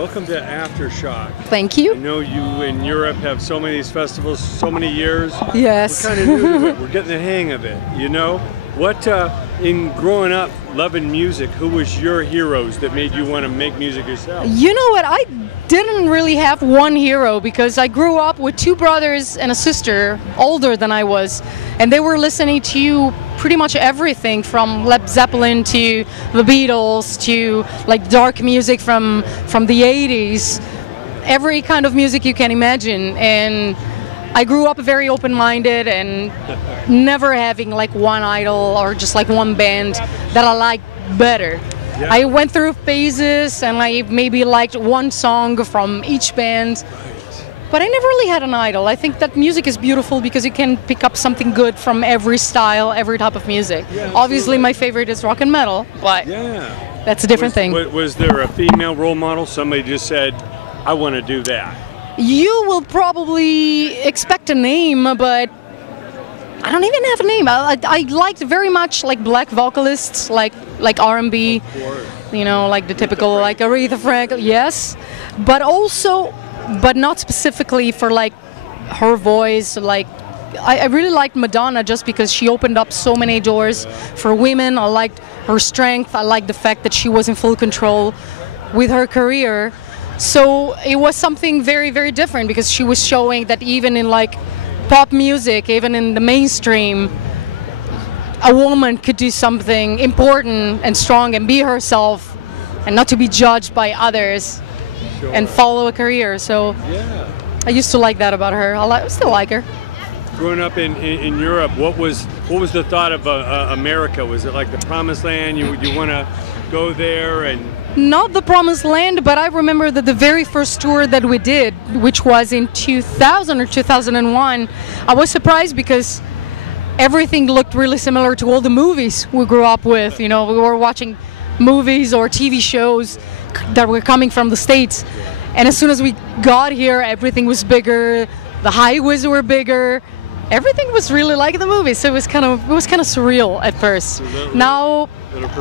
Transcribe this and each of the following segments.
welcome to Aftershock. Thank you. I know you in Europe have so many of these festivals, so many years. Yes. We're kind of new to it. We're getting the hang of it, you know? What, in growing up, loving music, who was your heroes that made you want to make music yourself? You know what? I didn't really have one hero because I grew up with two brothers and a sister older than I was, and they were listening to pretty much everything from Led Zeppelin to the Beatles to like dark music from the 80s, every kind of music you can imagine. And I grew up very open-minded and never having like one idol or just like one band that I liked better. Yeah. I went through phases and I maybe liked one song from each band, but I never really had an idol. I think that music is beautiful because you can pick up something good from every style, every type of music. Yeah, obviously my favorite is rock and metal, but that's a different thing. Was there a female role model? Somebody just said, I want to do that. You will probably expect a name, but I don't even have a name. I liked very much like black vocalists, like R&B, you know, like the typical like Aretha Franklin, yes, but also, but not specifically for like her voice. Like I really liked Madonna just because she opened up so many doors for women. I liked her strength. I liked the fact that she was in full control with her career. So it was something very, very different because she was showing that even in like pop music, even in the mainstream, a woman could do something important and strong and be herself and not to be judged by others and follow a career. So I used to like that about her. I still like her. Growing up in Europe, what was the thought of America? Was it like the promised land? You want to go there and... Not the promised land, but I remember that the very first tour that we did, which was in 2000 or 2001, I was surprised because everything looked really similar to all the movies we grew up with. You know, we were watching movies or TV shows that were coming from the States. And as soon as we got here, everything was bigger, the highways were bigger. Everything was really like the movies, so it was kind of surreal at first. Now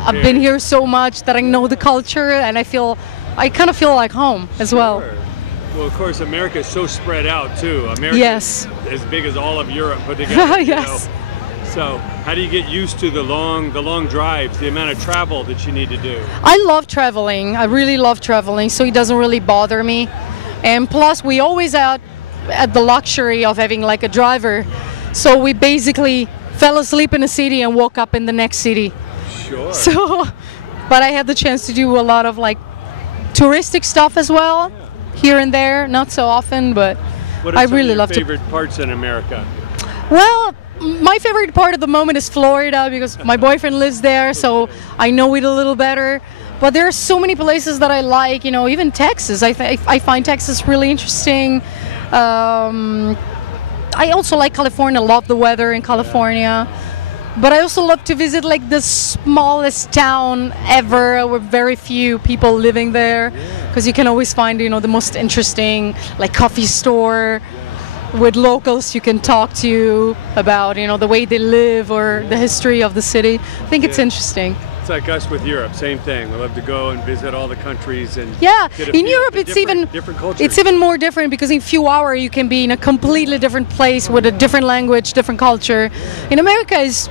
I've been here so much that I know the culture, and I kind of feel like home as well. Sure. Well, of course, America is so spread out too. America is as big as all of Europe put together. Yes. You know? So, how do you get used to the long drives, the amount of travel that you need to do? I love traveling. I really love traveling, so it doesn't really bother me. And plus, we always had the luxury of having like a driver, so we basically fell asleep in a city and woke up in the next city. Sure. So, but I had the chance to do a lot of like touristic stuff as well, here and there, not so often, but I really love to. What are some of your favorite parts in America? Well, my favorite part at the moment is Florida because my boyfriend lives there, so I know it a little better. But there are so many places that I like, you know, even Texas. I find Texas really interesting. I also like California, love the weather in California. But I also love to visit like the smallest town ever with very few people living there, because you can always find, you know, the most interesting like coffee store with locals you can talk to about, you know, the way they live or the history of the city. I think it's interesting. It's like us with Europe, same thing. We love to go and visit all the countries and in Europe it's even more different because in a few hours you can be in a completely different place with a different language, different culture. In America is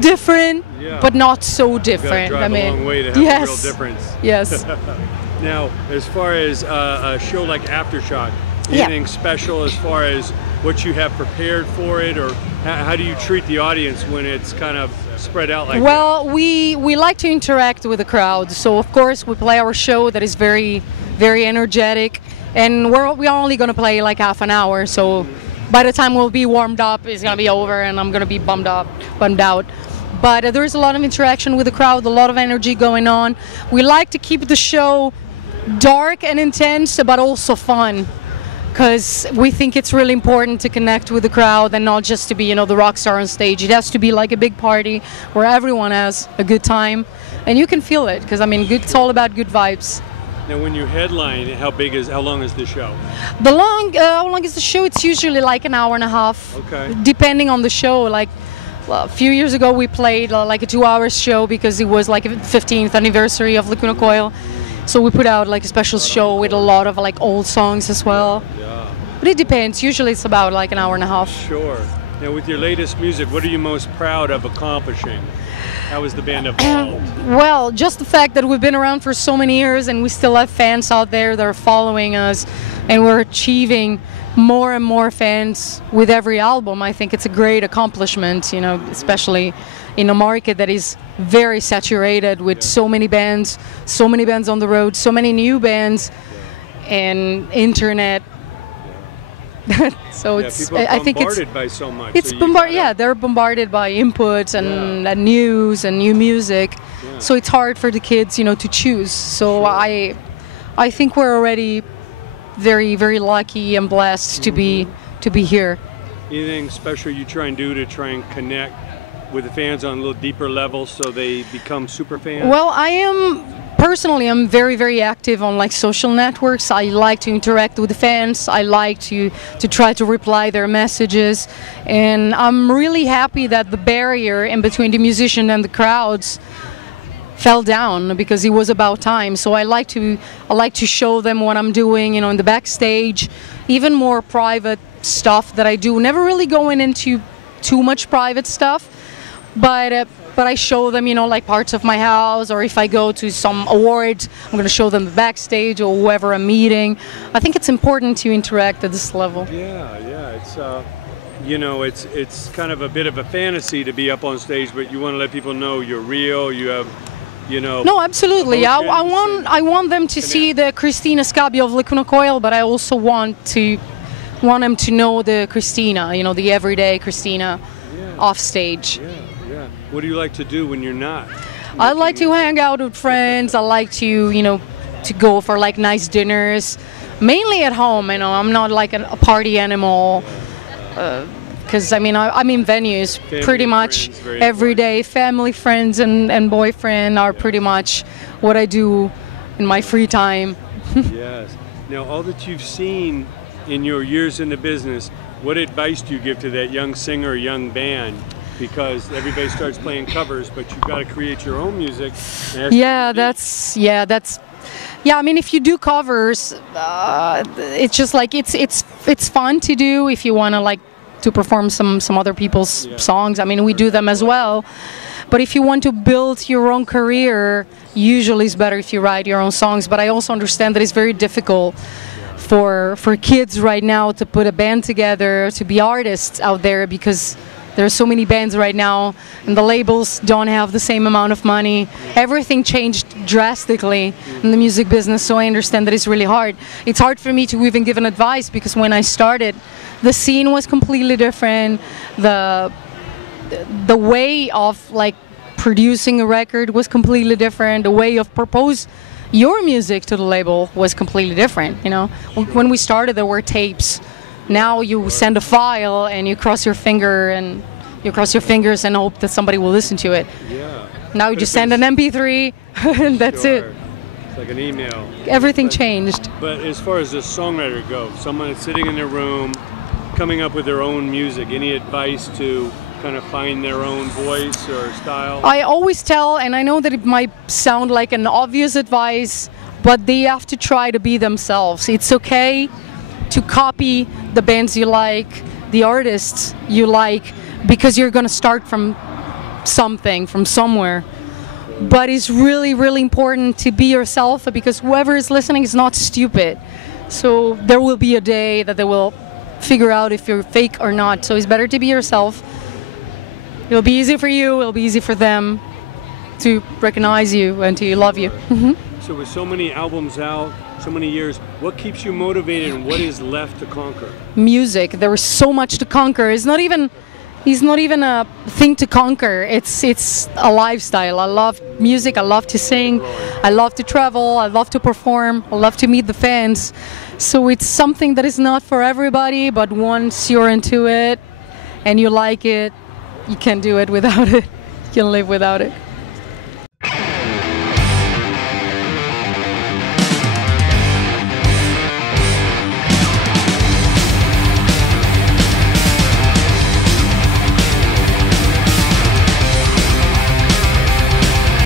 different, but not so different. Drive a long way to have a real difference. Yes. Now, as far as a show like Aftershock, anything special as far as what you have prepared for it, or how do you treat the audience when it's kind of spread out like that? Well, we like to interact with the crowd, so of course we play our show that is very, very energetic, and we're only going to play like half an hour, so by the time we'll be warmed up, it's going to be over and I'm going to be bummed out. But there's a lot of interaction with the crowd, a lot of energy going on. We like to keep the show dark and intense, but also fun, because we think it's really important to connect with the crowd and not just to be, you know, the rock star on stage. It has to be like a big party where everyone has a good time, and you can feel it, because I mean, it's all about good vibes. Now, when you headline, how long is the show? How long is the show? It's usually like an hour and a half. Okay. Depending on the show. Like a few years ago, we played like a 2-hour show because it was like a 15th anniversary of LACUNA COIL. So we put out like a special show with a lot of like old songs as well. Yeah. But it depends. Usually it's about like an hour and a half. Sure. Now, with your latest music, what are you most proud of accomplishing? How has the band evolved? Well, just the fact that we've been around for so many years and we still have fans out there that are following us, and we're achieving more and more fans with every album. I think it's a great accomplishment, you know, especially in a market that is very saturated with so many bands on the road, so many new bands, and internet. So it's, people are I think it's bombarded by so much. it's so bombarded. Yeah, they're bombarded by inputs and news and new music. Yeah. So it's hard for the kids, you know, to choose. So Sure. I think we're already very, very lucky and blessed to be here. Anything special you try and do to try and connect with the fans on a little deeper level so they become super fans? Well, I'm very, very active on like social networks. I like to interact with the fans. I like to try to reply their messages, and I'm really happy that the barrier in between the musician and the crowds fell down, because it was about time. So I like to show them what I'm doing, you know, in the backstage, even more private stuff that I do. Never really going into too much private stuff, but I show them, you know, like parts of my house, or if I go to some awards, I'm going to show them the backstage or whoever I'm meeting. I think it's important to interact at this level. Yeah, it's you know, it's kind of a bit of a fantasy to be up on stage, but you want to let people know you're real. You have, you know. No, absolutely. I want them to see the Christina Scabio of LACUNA COIL, but I also want them to know the Christina, you know, the everyday Christina off stage. Yeah. What do you like to do when you're not? I like to hang out with friends. I like to, you know, to go for like nice dinners, mainly at home. You know, I'm not like a party animal, because I mean, I'm in venues pretty much every day. Family, friends, and boyfriend are pretty much what I do in my free time. Yes. Now, all that you've seen in your years in the business, what advice do you give to that young singer, young band? Because everybody starts playing covers, but you've got to create your own music. Yeah, I mean, if you do covers, it's just like it's fun to do if you want to like to perform some other people's songs. I mean, we do them as well. But if you want to build your own career, usually it's better if you write your own songs. But I also understand that it's very difficult for kids right now to put a band together, to be artists out there, because there are so many bands right now, and the labels don't have the same amount of money. Everything changed drastically in the music business, so I understand that it's really hard. It's hard for me to even give an advice, because when I started, the scene was completely different. The way of like producing a record was completely different. The way of propose your music to the label was completely different. You know, when we started, there were tapes. Now you send a file and you cross your fingers and hope that somebody will listen to it. Yeah. Now you just send an MP3 and that's it. It's like an email. Everything changed. But as far as the songwriter goes, someone that's sitting in their room, coming up with their own music, any advice to kind of find their own voice or style? I always tell, and I know that it might sound like an obvious advice, but they have to try to be themselves. It's okay to copy the bands you like, the artists you like, because you're going to start from something, from somewhere. But it's really, really important to be yourself, because whoever is listening is not stupid. So there will be a day that they will figure out if you're fake or not. So it's better to be yourself. It'll be easy for you, it'll be easy for them to recognize you and to love you. So with so many albums out, so many years, what keeps you motivated and what is left to conquer? Music. There is so much to conquer. It's not even a thing to conquer. It's a lifestyle. I love music. I love to sing. I love to travel. I love to perform. I love to meet the fans. So it's something that is not for everybody, but once you're into it and you like it, you can't do it without it. You can live without it.